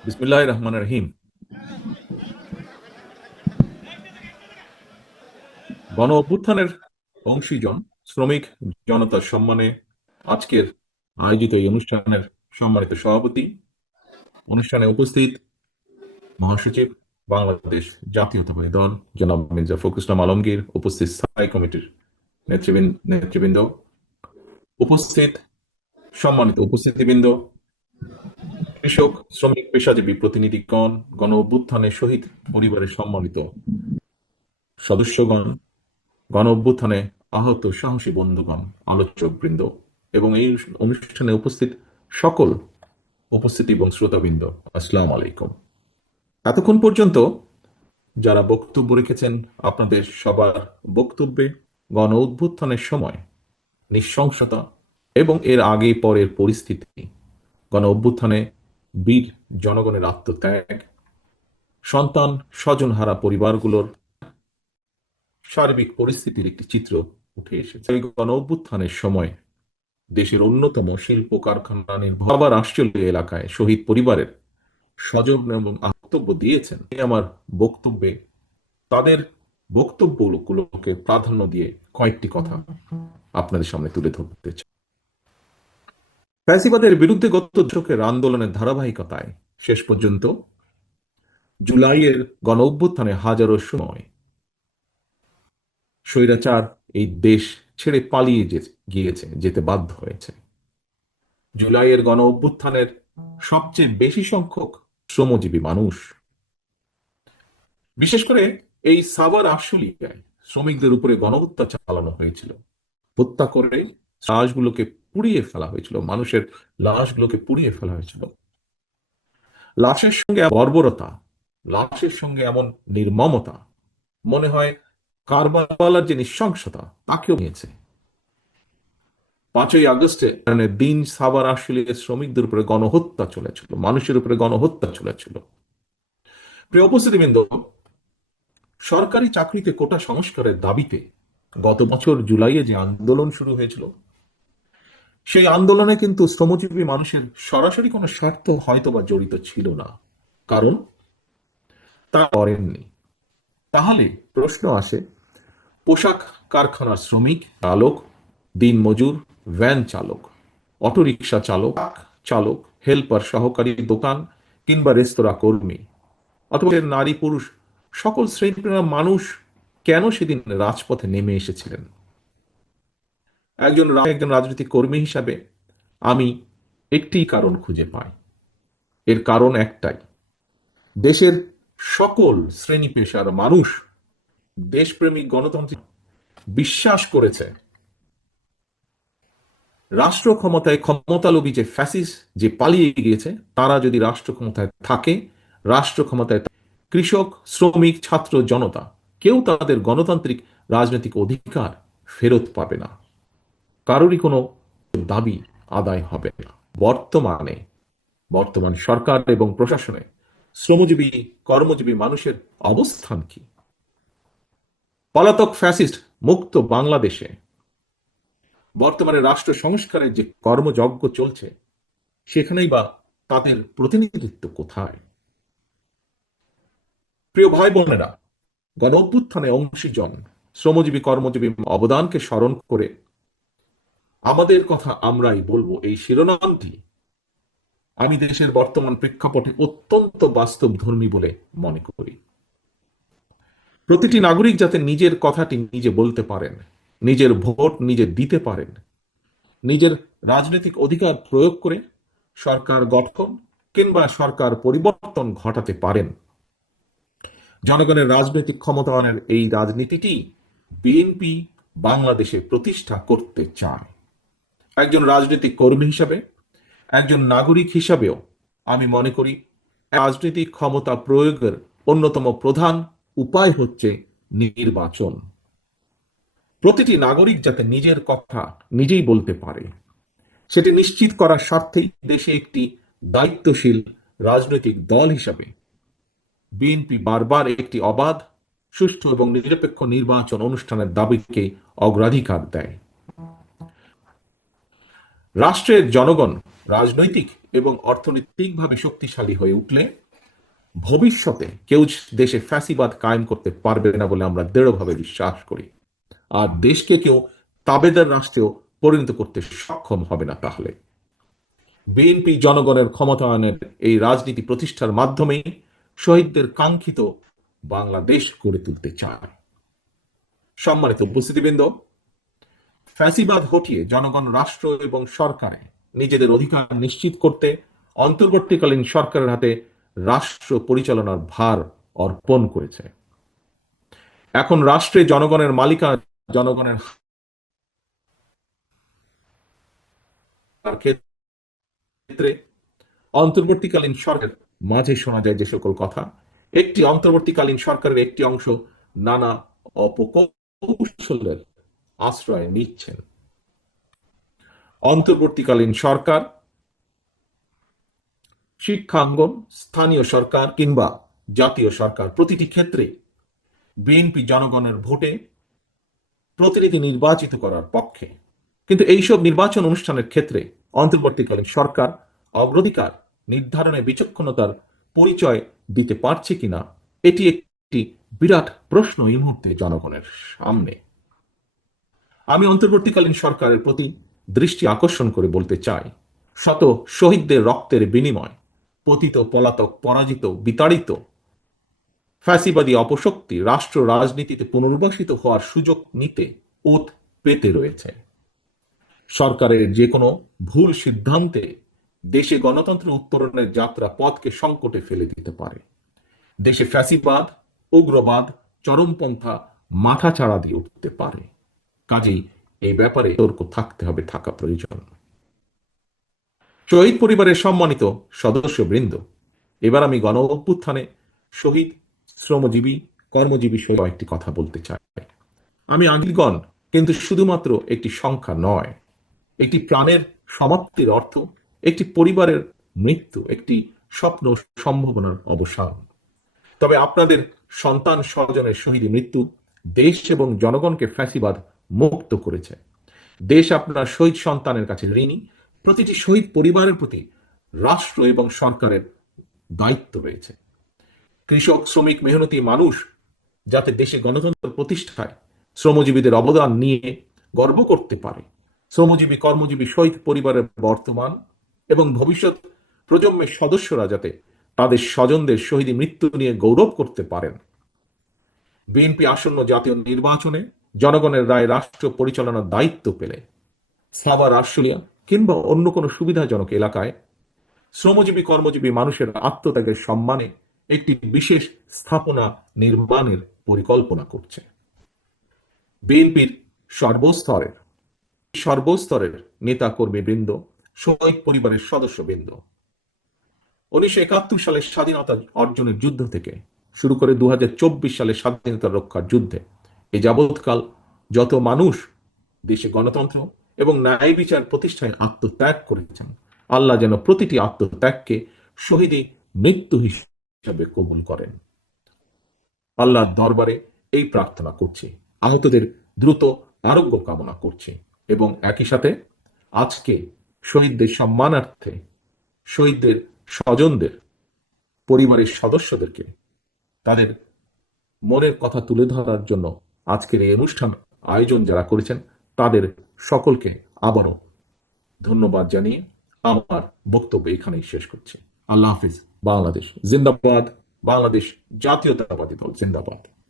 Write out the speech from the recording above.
বিসমিল্লাহির রহমানির রহিম। গণ অভ্যুত্থানের অংশীজন শ্রমিক জনতার সম্মানে আজকের আয়োজিত এই অনুষ্ঠানের সম্মানিত সভাপতি, অনুষ্ঠানে উপস্থিত মহাসচিব, বাংলাদেশ জাতীয়তাবাদী দল জনাব মির্জা ফখরুল ইসলাম আলমগীর, উপস্থিত স্থায়ী কমিটির নেতৃবৃন্দ, উপস্থিত সম্মানিত উপস্থিতিবৃন্দ, কৃষক, শ্রমিক, পেশাজীবী প্রতিনিধিগণ, গণ অভ্যুত্থানে শহীদ পরিবারের সম্মানিত সদস্যগণ, গণ অভ্যুত্থানে আহত সাহসী বন্ধুগণ, আলোচক বৃন্দ এবং এই অনুষ্ঠানে উপস্থিত সকল উপস্থিতি এবং শ্রোতাবৃন্দ, আসসালামু আলাইকুম। এতক্ষণ পর্যন্ত যারা বক্তব্য রেখেছেন, আপনাদের সবার বক্তব্যে গণ অভ্যুত্থানের সময় নৃশংসতা এবং এর আগে পরের পরিস্থিতি, গণ অভ্যুত্থানে বীর জনগণের আত্মত্যাগ, সন্তান স্বজনহারা পরিবারগুলোর সার্বিক পরিস্থিতির একটি চিত্র উঠে এসেছে। এই গণ অভ্যুত্থানের সময় দেশের অন্যতম শিল্প কারখানা নির্ভর আবার আশ্চর্য এলাকায় শহীদ পরিবারের স্বজন এবং বক্তব্য দিয়েছেন। আমার বক্তব্যে তাদের বক্তব্যগুলোকে প্রাধান্য দিয়ে কয়েকটি কথা আপনাদের সামনে তুলে ধরতে চাই। ফ্যাসিবাদের বিরুদ্ধে গত দশকের আন্দোলনের ধারাবাহিকতায় শেষ পর্যন্ত জুলাইয়ের গণ অভ্যুত্থানে হাজারো সময় স্বৈরাচার এই দেশ ছেড়ে পালিয়ে যেতে বাধ্য হয়েছে। জুলাইয়ের গণ অভ্যুত্থানের সবচেয়ে বেশি সংখ্যক শ্রমজীবী মানুষ, বিশেষ করে এই সাভার আশুলিয়ায় শ্রমিকদের উপরে গণহত্যা চালানো হয়েছিল। হত্যা করে লাশগুলোকে পুড়িয়ে ফেলা হয়েছিল, মানুষের লাশগুলোকে পুড়িয়ে ফেলা হয়েছিল। লাশের সঙ্গে বর্বরতা, লাশের সঙ্গে এমন নির্মমতা, মনে হয় কারবালার যে নৃশংসতা তাকেও নিয়েছে। 5ই আগস্টে দিন সাভার আশুলিয়ার শ্রমিকদের উপরে গণহত্যা চলেছিল, মানুষের উপরে গণহত্যা চলেছিল। প্রিয় উপস্থিতিবৃন্দ, সরকারি চাকরিতে কোটা সংস্কারের দাবিতে গত বছর জুলাইয়ে যে আন্দোলন শুরু হয়েছিল, সেই আন্দোলনে কিন্তু শ্রমজীবী মানুষের সরাসরি কোনো স্বার্থ হয়তোবা জড়িত ছিল না, কারণ তা করেননি। তাহলে প্রশ্ন আসে, পোশাক কারখানার শ্রমিক, চালক, দিনমজুর, ভ্যান চালক, অটোরিকশা চালক, চালক, হেল্পার, সহকারী দোকান কিংবা রেস্তোরাঁ কর্মী, অথবা নারী পুরুষ সকল শ্রেণীর মানুষ কেন সেদিন রাজপথে নেমে এসেছিলেন? একজন রাজনৈতিক কর্মী হিসাবে আমি একটি কারণ খুঁজে পাই। এর কারণ একটাই, দেশের সকল শ্রেণী পেশার মানুষ দেশপ্রেমিক গণতান্ত্রিক বিশ্বাস করেছে রাষ্ট্র ক্ষমতায় ক্ষমতালোভী যে ফ্যাসিস্ট যে পালিয়ে গিয়েছে, তারা যদি রাষ্ট্র ক্ষমতায় থাকে, রাষ্ট্র ক্ষমতায় কৃষক, শ্রমিক, ছাত্র, জনতা কেউ তাদের গণতান্ত্রিক রাজনৈতিক অধিকার ফেরত পাবে না, কারোরই কোনো দাবি আদায় হবে না। বর্তমান সরকার এবং প্রশাসনে শ্রমজীবী কর্মজীবী মানুষের অবস্থান কি? পলাতক ফ্যাসিস্ট মুক্ত বাংলাদেশে বর্তমানে রাষ্ট্র সংস্কারের যে কর্মযজ্ঞ চলছে, সেখানেই বা তাদের প্রতিনিধিত্ব কোথায়? প্রিয় ভাই বোনেরা, গণ অভ্যুত্থানে অংশীজন শ্রমজীবী কর্মজীবী অবদানকে স্মরণ করে আমাদের কথা আমরাই বলবো, এই শিরোনামটি আমি দেশের বর্তমান প্রেক্ষাপটে অত্যন্ত বাস্তবধর্মী বলে মনে করি। প্রতিটি নাগরিক যাতে নিজের কথাটি নিজে বলতে পারেন, নিজের ভোট নিজে দিতে পারেন, নিজের রাজনৈতিক অধিকার প্রয়োগ করে সরকার গঠন কিংবা সরকার পরিবর্তন ঘটাতে পারেন। জনগণের রাজনৈতিক ক্ষমতায়নের এই রাজনীতিটি বিএনপি বাংলাদেশে প্রতিষ্ঠা করতে চায়। একজন রাজনৈতিক কর্মী হিসাবে, একজন নাগরিক হিসাবেও আমি মনে করি রাজনৈতিক ক্ষমতা প্রয়োগের অন্যতম প্রধান উপায় হচ্ছে নির্বাচন। প্রতিটি নাগরিক যাতে নিজের কথা নিজেই বলতে পারে, সেটি নিশ্চিত করার স্বার্থেই দেশে একটি দায়িত্বশীল রাজনৈতিক দল হিসাবে বিএনপি বারবার একটি অবাধ, সুষ্ঠু এবং নিরপেক্ষ নির্বাচন অনুষ্ঠানের দাবিকে অগ্রাধিকার দেয়। রাষ্ট্রের জনগণ রাজনৈতিক এবং অর্থনৈতিকভাবে শক্তিশালী হয়ে উঠলে ভবিষ্যতে কেউ দেশে ফ্যাসিবাদ কায়েম করতে পারবে না বলে আমরা দৃঢ়ভাবে বিশ্বাস করি। আর দেশকে কেউ তাবেদার রাষ্ট্রেও পরিণত করতে সক্ষম হবে না। তাহলে বিএনপি জনগণের ক্ষমতায়নের এই রাজনীতি প্রতিষ্ঠার মাধ্যমেই শহীদদের কাঙ্ক্ষিত বাংলাদেশ গড়ে তুলতে চায়। সম্মানিত উপস্থিতিবৃন্দ, ফ্যাসিবাদ হটিয়ে জনগণ রাষ্ট্র এবং সরকারে নিজেদের অধিকার নিশ্চিত করতে অন্তর্বর্তীকালীন সরকারের হাতে রাষ্ট্র পরিচালনার ভার অর্পণ করেছে। এখন রাষ্ট্রে জনগণের মালিকানা জনগণের ক্ষেত্রে অন্তর্বর্তীকালীন সরকারের মাঝে শোনা যায় যে সকল কথা, একটি অন্তর্বর্তীকালীন সরকারের একটি অংশ নানা অপকৌশলের আশ্রয় নিচ্ছেন। অন্তর্বর্তীকালীন সরকার শিক্ষাঙ্গন, স্থানীয় সরকার কিংবা জাতীয় সরকার, প্রতিটি ক্ষেত্রে বিএনপি জনগণের ভোটে প্রতিনিধি নির্বাচিত করার পক্ষে। কিন্তু এইসব নির্বাচন অনুষ্ঠানের ক্ষেত্রে অন্তর্বর্তীকালীন সরকার অগ্রাধিকার নির্ধারণে বিচক্ষণতার পরিচয় দিতে পারছে কিনা, এটি একটি বিরাট প্রশ্ন এই মুহূর্তে জনগণের সামনে। আমি অন্তর্বর্তীকালীন সরকারের প্রতি দৃষ্টি আকর্ষণ করে বলতে চাই, শত শহীদদের রক্তের বিনিময় পতিত, পলাতক, পরাজিত, বিতাড়িত ফ্যাসিবাদী অপশক্তি রাষ্ট্র রাজনীতিতে পুনর্বাসিত হওয়ার সুযোগ নিতে ওত পেতে রয়েছে। সরকারের যে কোনো ভুল সিদ্ধান্তে দেশে গণতন্ত্র উত্তরণের যাত্রা পথকে সংকটে ফেলে দিতে পারে। দেশে ফ্যাসিবাদ, উগ্রবাদ, চরমপন্থা মাথাচাড়া দিয়ে উঠতে পারে। কাজেই এই ব্যাপারে সতর্ক থাকতে হবে, থাকা প্রয়োজন। শহীদ পরিবারের সম্মানিত সদস্যবৃন্দ, এবার আমি গণ অভ্যুত্থানে শহীদ, শ্রমজীবী, কর্মজীবী সহ একটি কথা বলতে চাই। আমি আঙ্গিগণ, কিন্তু শুধুমাত্র একটি সংখ্যা নয়। একটি প্রাণের সমাপ্তির অর্থ একটি পরিবারের মৃত্যু, একটি স্বপ্ন সম্ভাবনার অবসান। তবে আপনাদের সন্তান স্বজনের শহীদ মৃত্যু দেশ এবং জনগণকে ফ্যাসিবাদ মুক্ত করেছে। দেশ আপনার শহীদ সন্তানের কাছে ঋণী। প্রতিটি শহীদ পরিবারের প্রতি রাষ্ট্র এবং সরকারের দায়িত্ব রয়েছে। কৃষক, শ্রমিক, মেহনতি মানুষ যাতে দেশে গণতন্ত্র প্রতিষ্ঠায় শ্রমজীবীদের অবদান নিয়ে গর্ব করতে পারে। শ্রমজীবী, কর্মজীবী শহীদ পরিবারের বর্তমান এবং ভবিষ্যৎ প্রজন্মের সদস্যরা যাতে তাদের স্বজনদের শহীদ মৃত্যু নিয়ে গৌরব করতে পারেন। বিএনপি আসন্ন জাতীয় নির্বাচনে জনগণের রায় রাষ্ট্র পরিচালনার দায়িত্ব পেলে সাভার, আশুলিয়া কিংবা অন্য কোনো সুবিধাজনক এলাকায় শ্রমজীবী, কর্মজীবী মানুষের আত্মত্যাগের সম্মানে একটি বিশেষ স্থাপনা নির্মাণের পরিকল্পনা করছে। বিএনপির সর্বস্তরের নেতা কর্মীবৃন্দ, শহীদ পরিবারের সদস্যবৃন্দ 1971 সালের স্বাধীনতা অর্জনের যুদ্ধ থেকে শুরু করে 2024 সালে স্বাধীনতা রক্ষার যুদ্ধে এ যাবৎকাল যত মানুষ দেশে গণতন্ত্র এবং ন্যায় বিচার প্রতিষ্ঠায় আত্মত্যাগ করেছেন, আল্লাহ যেন প্রতিটি আত্মত্যাগকে শহীদী মৃত্যু হিসাবে কবুল করেন। আল্লাহর দরবারে এই প্রার্থনা করছি, আহতদের দ্রুত আরোগ্য কামনা করছি এবং একই সাথে আজকে শহীদদের সম্মানার্থে শহীদদের স্বজনদের, পরিবারের সদস্যদেরকে তাদের মনের কথা তুলে ধরার জন্য আজকের এই অনুষ্ঠান আয়োজন যারা করেছেন তাদের সকলকে আবারও ধন্যবাদ জানিয়ে আমার বক্তব্য এখানেই শেষ করছি। আল্লাহ হাফিজ। বাংলাদেশ জিন্দাবাদ। বাংলাদেশ জাতীয়তাবাদী দল জিন্দাবাদ।